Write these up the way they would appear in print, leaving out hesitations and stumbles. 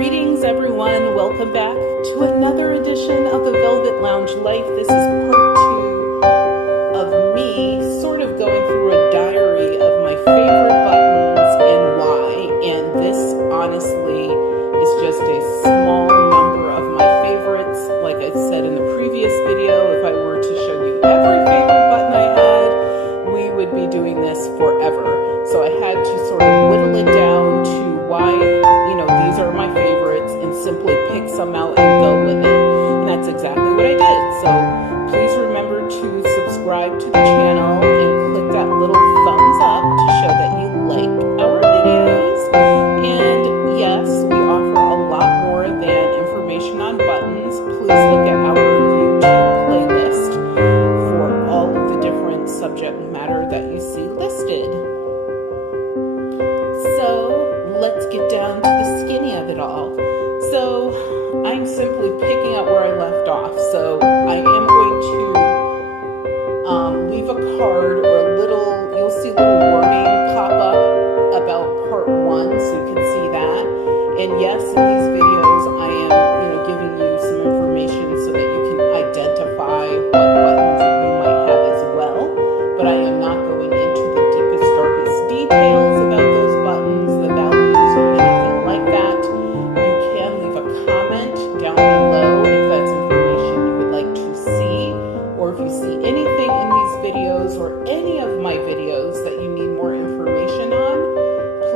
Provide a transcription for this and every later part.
Greetings everyone, welcome back to another edition of the Velvet Lounge Life. This is part 2 of me sort of going through a diary of my favorite buttons and why, and this honestly is just a small number of my favorites. Like I said in the previous video, if I were to show you every favorite button I had, we would be doing this forever. So I had to sort of whittle it down to why, these are my favorites, and simply pick some out and go with it. And that's exactly what I did. So please remember to subscribe to the channel and click that little thumbs up to show that you like our videos. And yes, we offer a lot more than information on buttons. Please look at our YouTube playlist for all of the different subject matter that you see listed. So let's get down to the skinny of it all. So I'm simply picking up where I left off. So I am going to leave a card or you'll see a little wording pop up about part 1, so you can see that. And yes, in these videos I am giving you some information so that you can identify what buttons you might have as well. But I am not going into the deepest, darkest details about those buttons, the values, or anything like that. You can leave a comment down below if that's information you would like to see, or if you see anything in these videos or any of my videos that you need more information on,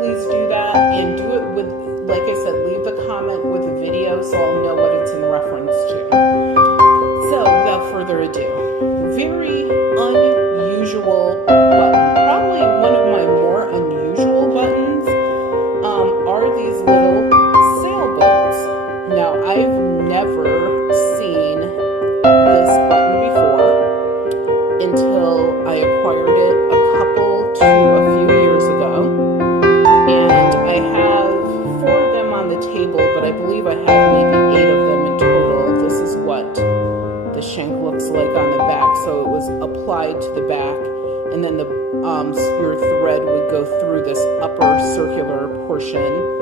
please do that, and do it with, like I said, leave the comment with the video so I'll know what it's in reference to. So without further ado, very unusual button, probably one of my more unusual buttons, are these little sailboats. Now, I've never seen this button before until I acquired it a few years ago. And I have 4 of them on the table, but I believe I have maybe 8 of them in total. This is what the shank looks like on the back. So it was applied to the back, and then your thread would go through this upper circular portion.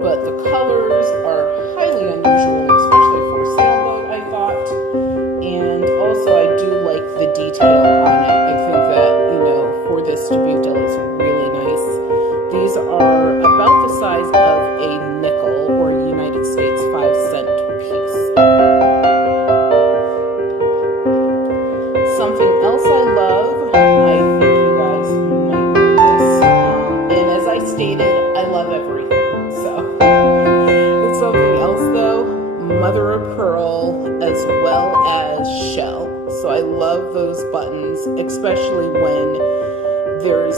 But the colors are highly unusual, especially for a sailboat, I thought. And also I do like the detail on it. I think that, for this to be done is really nice. These are about the size of a nickel, or a United States 5-cent piece. Something else I love, I think you guys might know this, and as I stated, I love everything, so. Something else though, mother of pearl as well as shell. So I love those buttons, especially when there's,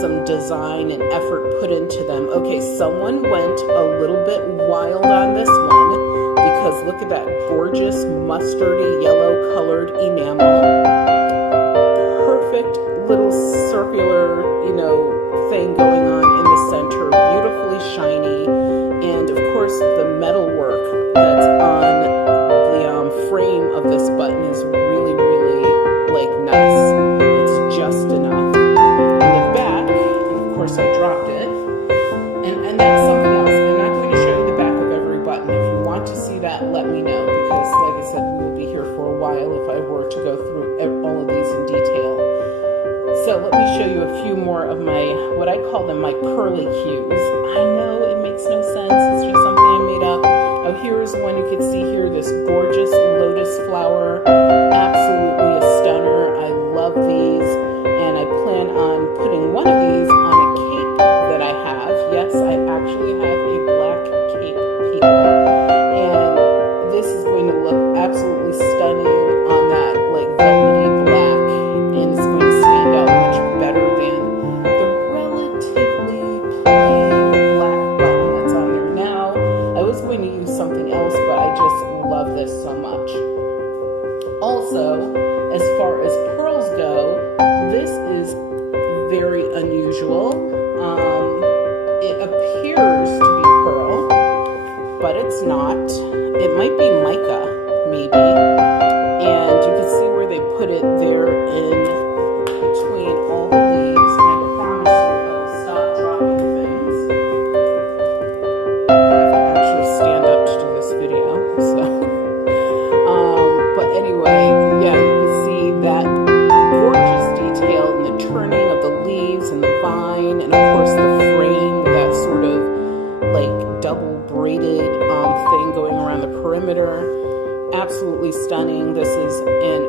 some design and effort put into them. Okay, someone went a little bit wild on this one, because look at that gorgeous mustardy yellow colored enamel. Perfect little circular, thing going on in the center, beautifully shiny. And of course the metal work that's on the frame of this button is really, really nice. It's just enough. In the back, and of course I dropped it, and that's something else. I'm not going to show you the back of every button. If you want to see that, let me know, because like I said, we will be here for a while if I were to go through all of these in detail. So let me show you a few more of what I call them my pearly cues. I know it makes no sense, it's just something I made up. Oh, here's one you can see here, this gorgeous lotus flower. Absolutely a stunner. I love these, and I plan on putting one of these on a cape that I have. Yes, I actually have a black cape, people. And this is going to look absolutely stunning on that velvety black, and it's going to stand out much better than the relatively plain black button that's on there now. I was going to use something else, but I just love this so much. Also, as far as pearls go, this is very unusual. It appears to be pearl, but it's not. It might be mica, maybe. And you can see where they put it there in between all the leaves. And I promise you I will stop dropping things. I have to double braided thing going around the perimeter. Absolutely stunning. This is an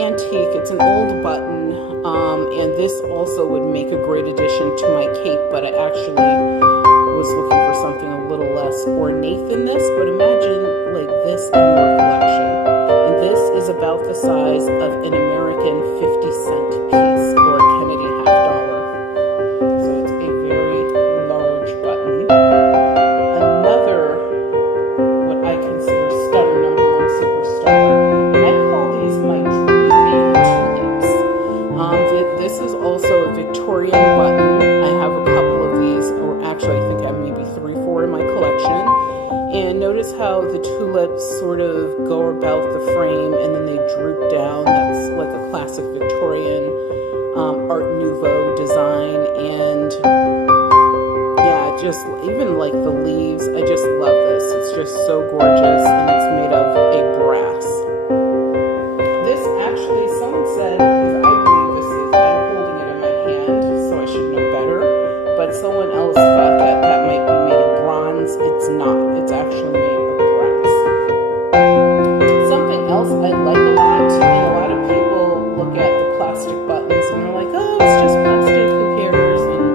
antique. It's an old button, and this also would make a great addition to my cape, but I actually was looking for something a little less ornate than this. But imagine like this in your collection. And this is about the size of an American 50-cent piece or a Kennedy half dollar. So it's a very large button. Another, what I consider stunner #1 superstar, and I call these my dream baby tulips. This is also a Victorian button. I have a couple of these, or actually I think I have maybe 3, 4 in my collection. And notice how the tulips sort of go about the frame and then they droop down. That's like a classic Victorian Art Nouveau design. And yeah, just even like the leaves, I just love this. It's just so gorgeous, and it's made of a brass. This actually, someone said, because I believe this is, I'm holding it in my hand, so I should know better, but someone else thought that that might be made of bronze. It's not. It's actually made of brass. Something else I like a lot, and a lot of people look at the plastic buttons and they're like, oh, it's just plastic, who cares? And,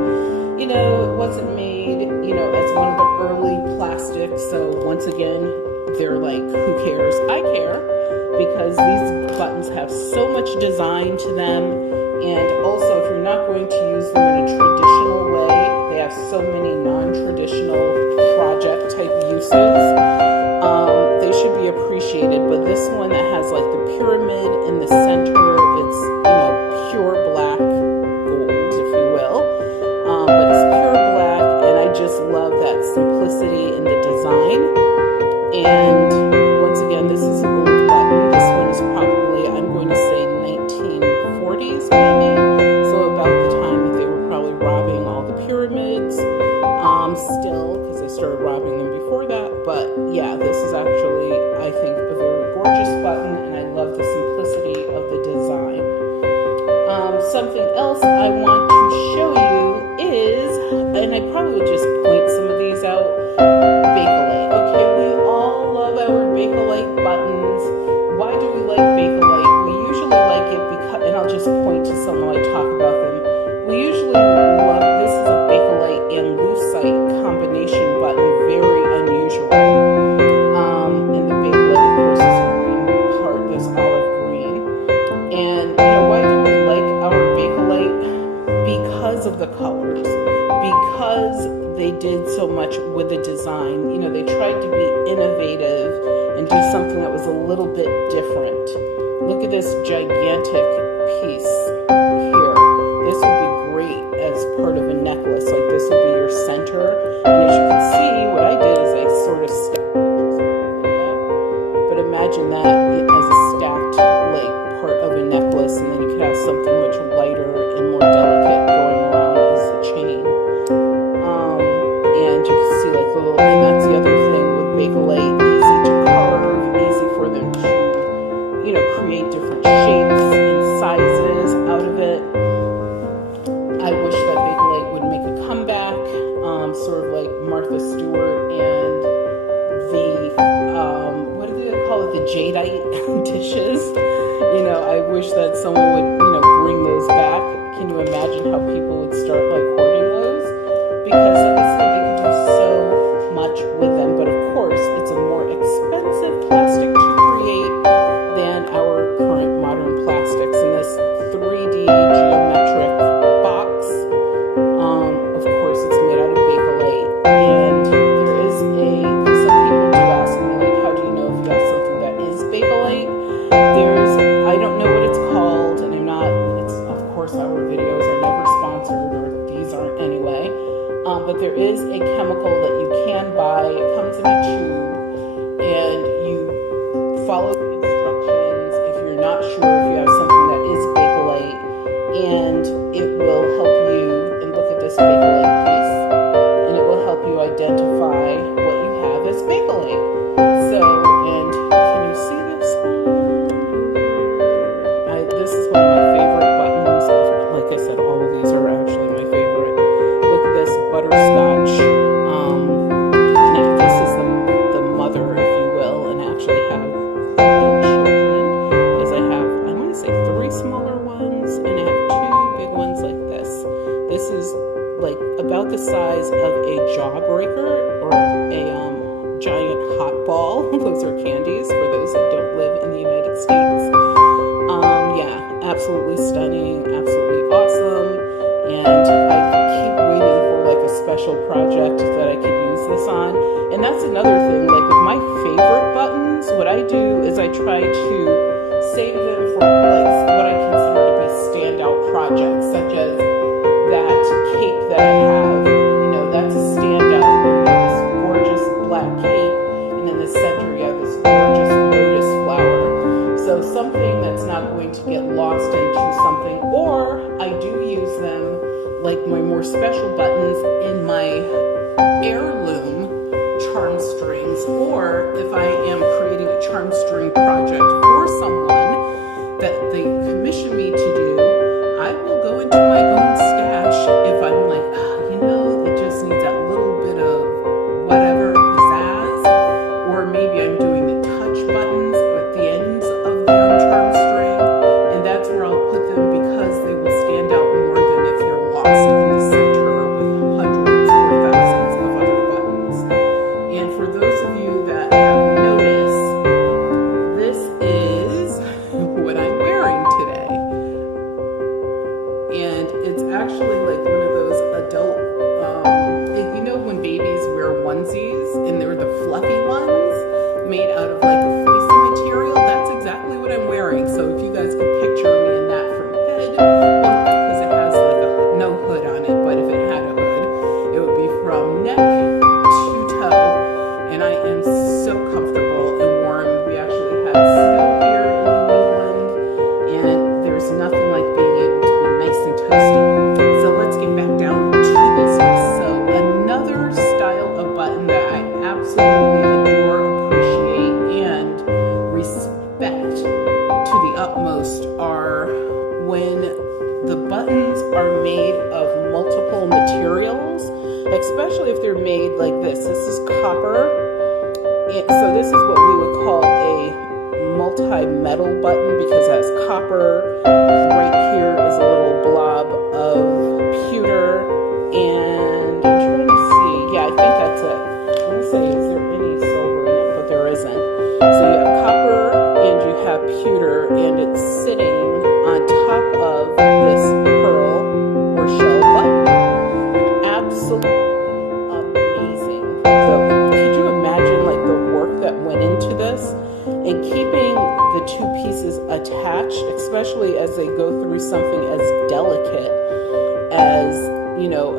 you know, it wasn't made, you know, as one of the early plastics. So once again, they're like, who cares? I care, because these buttons have so much design to them. And also, if you're not going to use them in a traditional way, they have so many non-traditional project type uses. They should be appreciated. But this one that has like the pyramid in the center, it's, you know, pure black gold, if you will. But it's pure black, and I just love that simplicity in the design. And once again, this is a gold button. This one is probably, I'm going to say 1940s maybe. So about the time that they were probably robbing all the pyramids. Still, because they started robbing them before that. But yeah, this is actually, I think, a very gorgeous button, and I love the simplicity of the design. Something else I want to show you is, and I probably would just point some of these out, Bakelite. Okay, we all love our Bakelite buttons. Why do we like Bakelite? We usually like it because, and I'll just point to some while I talk about them. We usually love, this is a Bakelite and lucite combination button, very unusual. And the Bakelite, of course, is a green part, this olive green. And, you know, why do we like our Bakelite? Because of the colors. Because they did so much with the design. You know, they tried to be innovative and do something that was a little bit different. Look at this gigantic piece here. This would be great as part of a necklace. Like this would be your center. And as you can see, what I did is I sort of stacked it. But imagine that as a stacked like part of a necklace, and then you could have something much lighter and more delicate going around as a chain. And you can see like little, and that's the other thing with Bakelite, easy to carve, easy for them to, you know, create different shapes and sizes out of it. I wish that Bakelite would make a comeback, sort of like Martha Stewart and the, what do they call it, the jadeite dishes. You know, I wish that someone would, you know, bring those back. Can you imagine how people would start like hoarding those? Because like I said, they could do so much with them. But of course, it's a more expensive plastic to create than our current modern plastics. And this 3D geometric box, of course, it's made out of Bakelite. And there is some people do ask me, like, how do you know if you have something that is Bakelite? I don't know what it's called, and of course, our videos are never sponsored, or these aren't anyway. But there Those are candies for those that don't live in the United States. Yeah, absolutely stunning, absolutely awesome. And I keep waiting for like a special project that I could use this on. And that's another thing, like with my favorite buttons, what I do is I try to save them for like what I consider to be standout projects, such as that cape that I have. That's a standout where you have this gorgeous black cape, and in the center you have this gorgeous lotus flower. So something that's not going to get lost into something, or I do use them like my more special buttons in my heirloom charm strings, or if I am creating a charm string project for someone that they commission me to do, I will go into my own stash if I'm like, it just needs that little bit of whatever pizzazz, or maybe I'm doing the touch buttons at the ends of the charm string, and that's where I'll put them because they will stand out more than if they're lost in the center with hundreds or thousands of other buttons. And for those of you that have noticed, this is what I'm wearing today. And it's actually like one of those adult, when babies wear onesies and they're the fluffy ones made out of like a fleecy material, that's exactly what I'm wearing. So if you guys could picture me in that from head, well, because it has like no hood on it, but if it had a hood, it would be from neck to toe. And I am so comfortable and warm. We actually had snow here in New England, and there's nothing like being able to be nice and toasty. So let's get back down to business. So another style of button that I absolutely adore, appreciate, and respect to the utmost are when the buttons are made of multiple materials, especially if they're made like this. This is copper. So this is what we would call a multi-metal button because it has copper. Right here is a little blob of pewter, and I'm trying to see. Yeah, I think that's it. I'm going to say, is there any silver in it? But there isn't. So you have copper and you have pewter, and it's sitting on top of this pearl or shell button. Absolutely amazing. So could you imagine like the work that went into this and keeping the two pieces attached, especially as they go through something as delicate as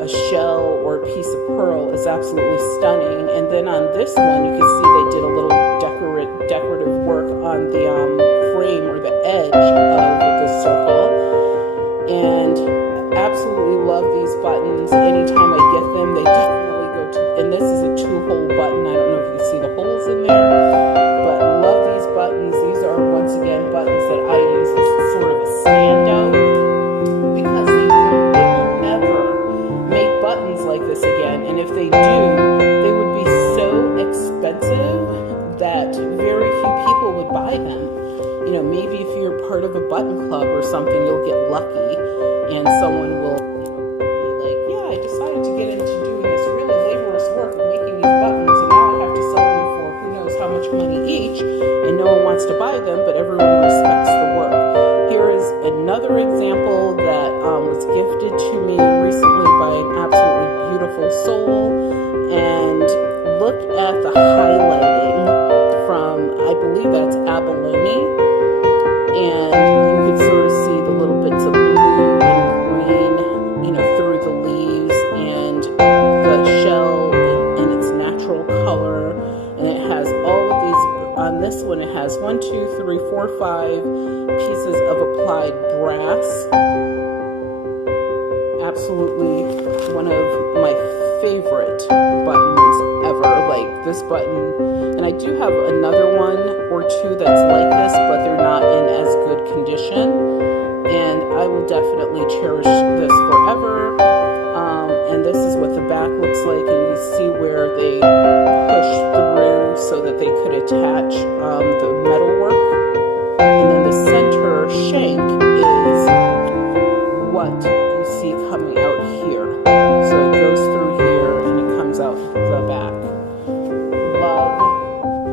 a shell or a piece of pearl, is absolutely stunning. And then on this one, you can see they did a little decorative work on the frame or the edge of the circle. And absolutely love these buttons. Anytime I get them, they definitely go to, and this is a 2-hole button. I don't know if you can see the holes in there, but love these buttons. These are, once again, buttons that I use as sort of a standout because they will never make buttons like this again. And if they do, they would be so expensive that very few people would buy them. Maybe if you're part of a button club or something, you'll get lucky and someone will be like, yeah, I decided to get into doing this really laborious work of making these buttons, and now I have to sell them for who knows how much money each, and no one wants to buy them, but everyone respects the work. Here is another example that was gifted to me recently by an absolutely beautiful soul, and look at the highlighting from, I believe that's abalone, and you can sort of see the little bits of blue and green, through the leaves, and the shell in its natural color. And it has all of these, on this one it has 1, 2, 3, 4, 5 pieces of applied brass. Absolutely one of my favorite buttons ever. Like this button, and I do have another one or two that's like this, but they're not in as good condition, and I will definitely cherish this forever. And this is what the back looks like, and you can see where they push through so that they could attach the metalwork. And then the center shank is what you see coming out here. So it goes through here and it comes out the back. Love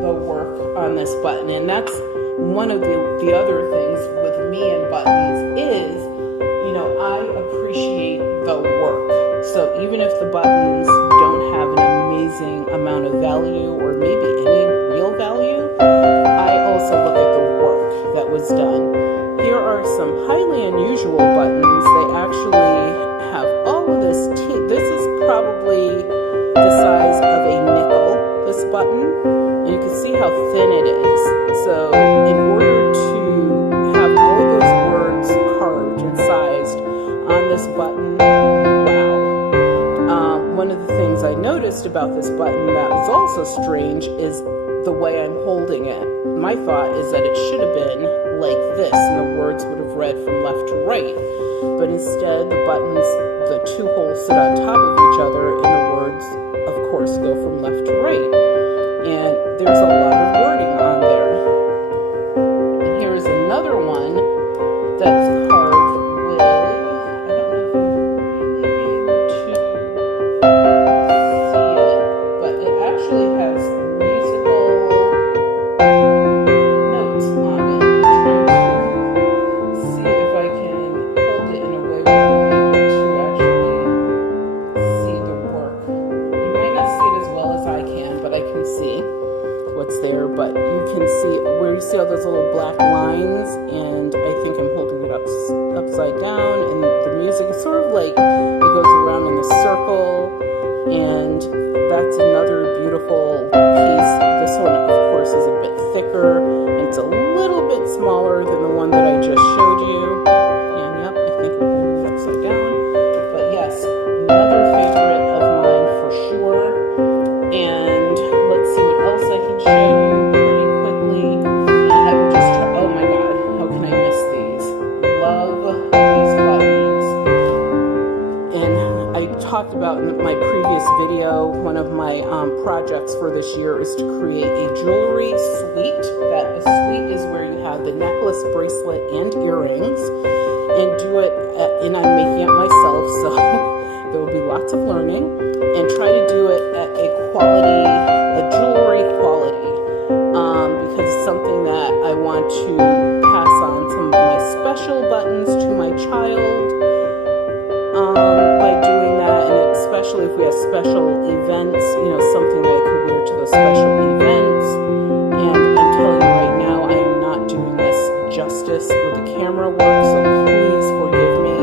the work button. And that's one of the other things with me and buttons is, you know, I appreciate the work. So even if the buttons don't have an amazing amount of value or maybe any real value, I also look at the work that was done. Here are some highly unusual buttons. They actually have all of this teeth. This is probably the size of a nickel, this button. And you can see how thin it is. So in order to have all of those words carved and sized on this button, wow. One of the things I noticed about this button that was also strange is the way I'm holding it. My thought is that it should have been like this and the words would have read from left to right. But instead the buttons, the two holes sit on top of each other and the words, of course, go from left to right. And there's a lot of wording on there. And here's another one that's carved with, I don't know if you'll really be able to see it, but it actually has musical notes on it. I'm trying to see if I can hold it in a way where I'm able to actually see the work. You might not see it as well as I can, but I can see what's there. But you can see where you see all those little black lines, and I think I'm holding it upside down, and the music is sort of like it goes around in a circle, and that's another beautiful piece. This one, of course, is a bit thicker, and it's a little bit smaller than the one that I just showed you. And yep, I think I'm holding it upside down. But yes, another favorite of mine for sure. And let's see what else I can show you pretty quickly. And I'm just oh my god, how can I miss these? Love these buttons. And I talked about in my previous video, one of my projects for this year is to create a jewelry suite. That a suite is where you have the necklace, bracelet, and earrings, and do it and I'm making it myself, so there will be lots of learning, and try to do it at a quality, a jewelry quality, because it's something that I want to pass on some of my special buttons to my child by doing that, and especially if we have special events, you know, something that I could wear to those special events. And I'm telling you right now, I am not doing this justice with the camera work, so please forgive me,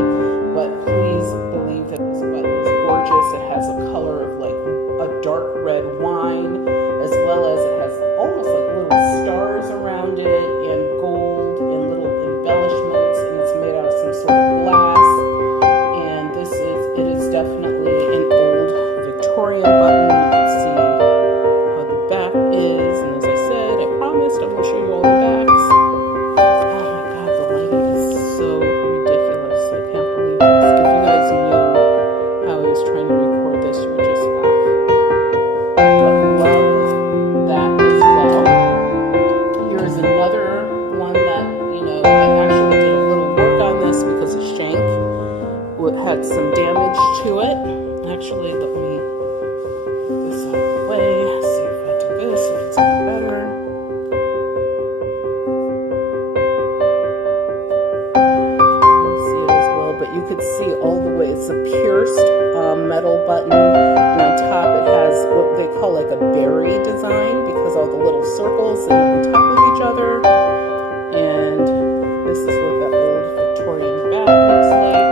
but please believe that this button is gorgeous. It has a color of like a dark red wine, as well as it has almost like little stars around it and gold and little embellishments, and it's made out of some sort of glass. And it is definitely an old Victorian button. You can see how the back is, and as I said, I promised I will show you all the backs. Oh my god, the lighting is so ridiculous. I can't believe this. If you guys knew how I was trying to record this, you would just laugh. But love that as well. Here's another one that, you know, I actually did a little work on this because the shank had some damage to it. Actually, let me put this out of the way. See if I do this, if it's any better. You see it as well, but you could see all the way. It's a pierced metal button, and on top it has what they call like a berry design because all the little circles sit on top of each other. And this is what that old Victorian bag looks like.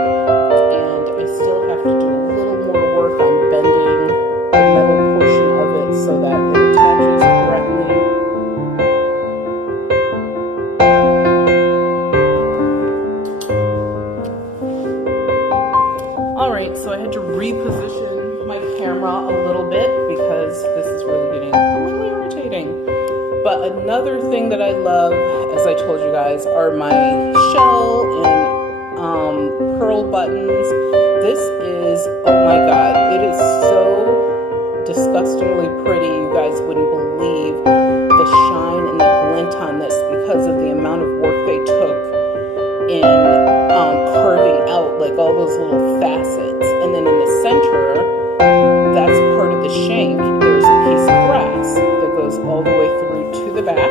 And I still have to do a little more work on bending the metal portion of it so that it attaches correctly. Alright, so I had to reposition my camera a little bit because this is really getting a little irritating. But another thing that I love, as I told you guys, are my shell and pearl buttons. This is, oh my god, it is so disgustingly pretty. You guys wouldn't believe the shine and the glint on this because of the amount of work they took in carving out like all those little facets. And then in the center, that's part of the shank. There's a piece of brass that goes all the way through to the back.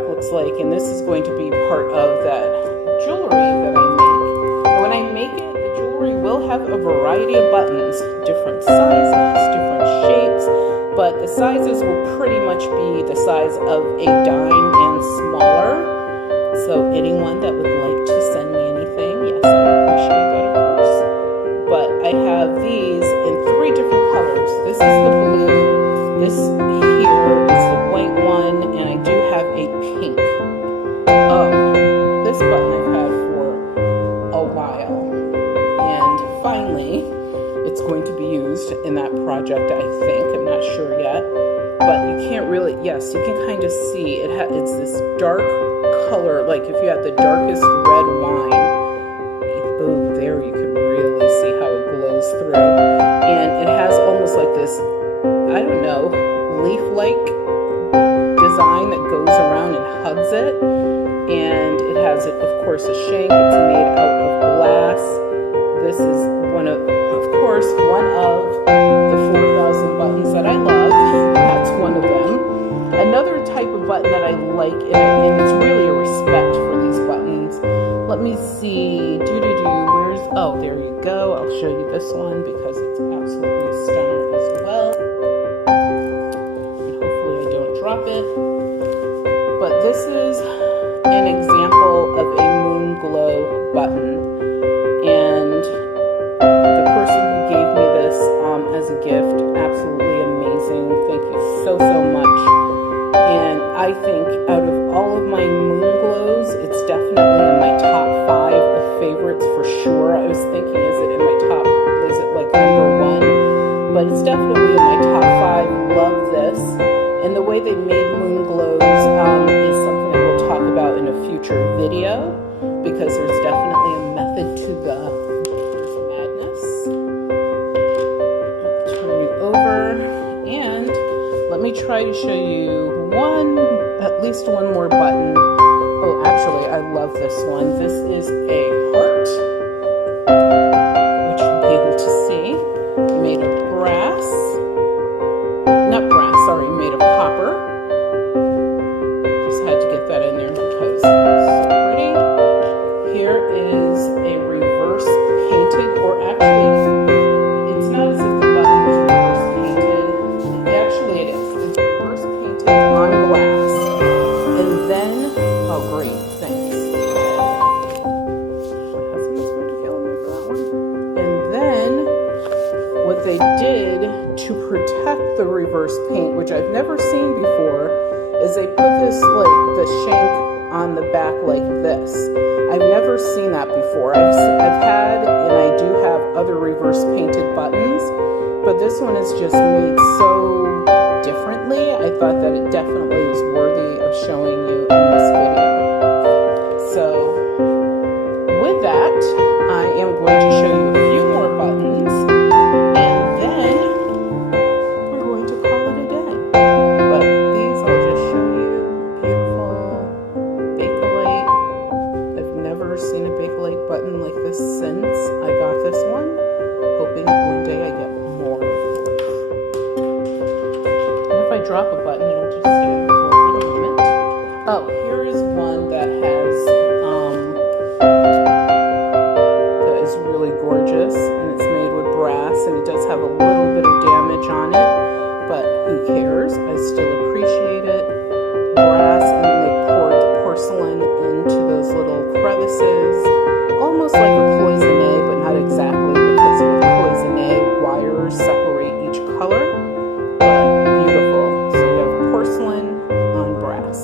back looks like, and this is going to be part of that jewelry that I make. And when I make it, the jewelry will have a variety of buttons, different sizes, different shapes, but the sizes will pretty much be the size of a dime and smaller. So anyone that would like to send me anything, yes, I would appreciate that, of course. But I have these in 3 different colors. This is the blue, this here is the white one, and I do have a pink. This button I've had for a while, and finally it's going to be used in that project, I think. I'm not sure yet, but you can't really, yes, you can kind of see it's this dark color, like if you have the darkest red wine, oh, there you can really see how it glows through. And it has almost like this, I don't know, leaf-like design that goes around and hugs it. And it has, of course, a shank. It's made out of glass. This is one of course, one of the 4,000 buttons that I love. That's one of them. Another type of button that I like, and it's really a respect for these buttons. Let me see. Where's, oh, there you go. I'll show you this one because it's absolutely stunning as well. And hopefully I don't drop it. But this is an example of a moon glow button. And the person who gave me this as a gift, absolutely amazing. Thank you so much. And I think out of all of my moon glows, it's definitely in my top 5 of favorites for sure. I was thinking, is it in my top, is it like #1? But it's definitely in my top 5. Love this. And the way they made moon glows is something that we'll talk about in a future video, because there's definitely a method to the madness. Turn you over, and let me try to show you at least one more button. Oh, actually, I love this one. This is a heart, which you'll be able to see, made of brass. Not brass, sorry, made of copper. Just had to get that in there because it's so pretty. Here is a reverse painted, or actually, it's not as if the button is reverse painted. Actually, it is. It's reverse painted on glass. And then, oh great, thanks. My husband's going to kill me for that one. And then, what they did to protect the reverse paint, which I've never seen before, is they put this, like, the shank on the back like this. I've never seen that before. I've had, and I do have other reverse painted buttons, but this one is just made so differently. I thought that it definitely is worthy of showing you in this video. So, with that, I am going to show you a few more buttons, and then we're going to call it a day. But these I'll just show you. Beautiful Bakelite. I've never seen a Bakelite button like this since I got this one. Hoping one day I get more, of course. And if I drop a button, it'll just stay on the floor for the moment. Oh, here is one that is really gorgeous, and it's made with brass, and it does have a little bit of damage on it, but who cares? I still appreciate it. Brass, and then they poured the porcelain into those little crevices, almost like a cloisonne, but not exactly, because with cloisonne, wires separate each color, but beautiful. So you have porcelain on brass.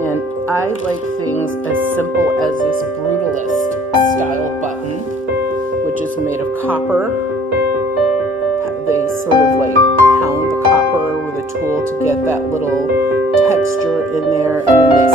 And I like things as simple as this brutalist style button, which is made of copper. They sort of like pound the copper with a tool to get that little texture in there, and then